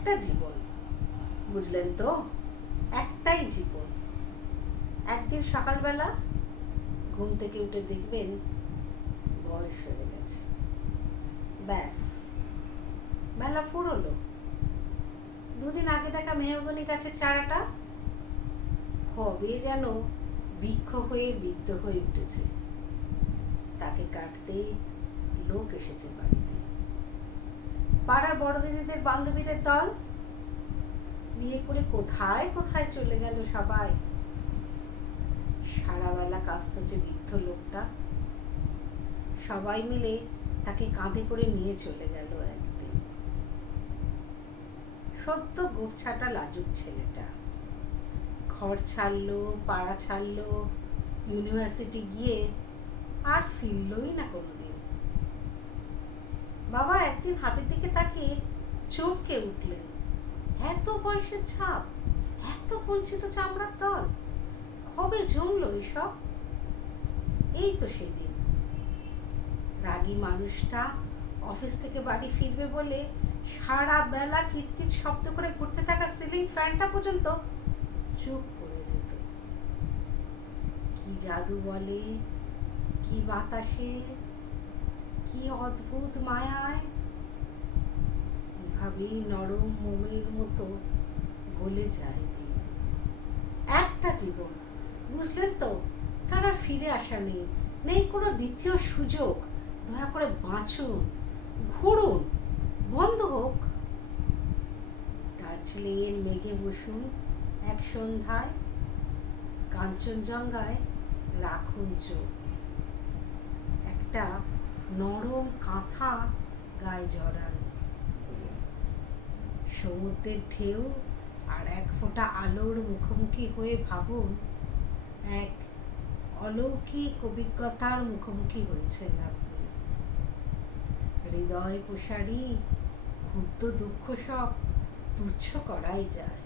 একটা জীবন, বুঝলেন তো? একটাই জীবন। একদিন সকালবেলা ঘুম থেকে উঠে দেখবেন বয়স হয়ে গেছে, ব্যাস বেলা ফুরলো। দুদিন আগে দেখা মেহগনি গাছের চারাটা কবে যেন বৃক্ষ হয়ে বৃদ্ধ হয়ে উঠেছে। তাকে কাটতে লোক এসেছে বাড়িতে। পাড়ার বড় দিদিদের বান্ধবীদের দল বিয়ে করে কোথায় কোথায় চলে গেল সবাই। সারাবেলা কাস্ত যে বৃদ্ধ লোকটা, সবাই মিলে তাকে কাঁধে করে নিয়ে চলে গেল একদিন। সদ্য গোপছাটা লাজুক ছেলেটা ঘর ছাড়লো, পাড়া ছাড়লো, ইউনিভার্সিটি গিয়ে আর ফিরলই না কোনোদিন। বাবা একদিন হাতের দিকে তাকিয়ে চমকে উঠলেন, এত বয়সের ছাপ, এত কুঞ্চিত চামড়ার দল, কবে জমলো এসব? এই তো সেদিন রাগী মানুষটা অফিস থেকে বাড়ি ফিরবে বলে সারা বেলা কিচকিচ শব্দ করে ঘুরতে থাকা সিলিং ফ্যানটা পর্যন্ত চুপ করে যেত। কি জাদু বলে, কি বাতাসে, কি অদ্ভুত মায়ায় এভাবেই নরম মোমের মতো গলে যায় দিন। একটা জীবন, বুঝলেন তো? তার আর ফিরে আসা নেই, নেই কোনো দ্বিতীয় সুযোগ। দয়া করে বাঁচুন, ঘুরুন, বন্ধ হোক। দার্জিলিংয়ের মেঘে বসুন এক সন্ধ্যায়, কাঞ্চনজঙ্ঘায় রাখুন চোখ। একটা নরম কাঁথা গায়ে জড়ান, সমুদ্রের ঢেউ আর এক ফোঁটা আলোর মুখোমুখি হয়ে ভাবুন এক অলৌকিক অভিজ্ঞতার মুখোমুখি হয়েছেন আপনি। হৃদয় প্রসারী ক্ষুদ্র দুঃখ সব তুচ্ছ করাই যায়।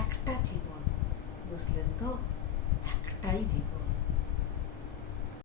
একটা জীবন, বুঝলেন তো? একটাই জীবন।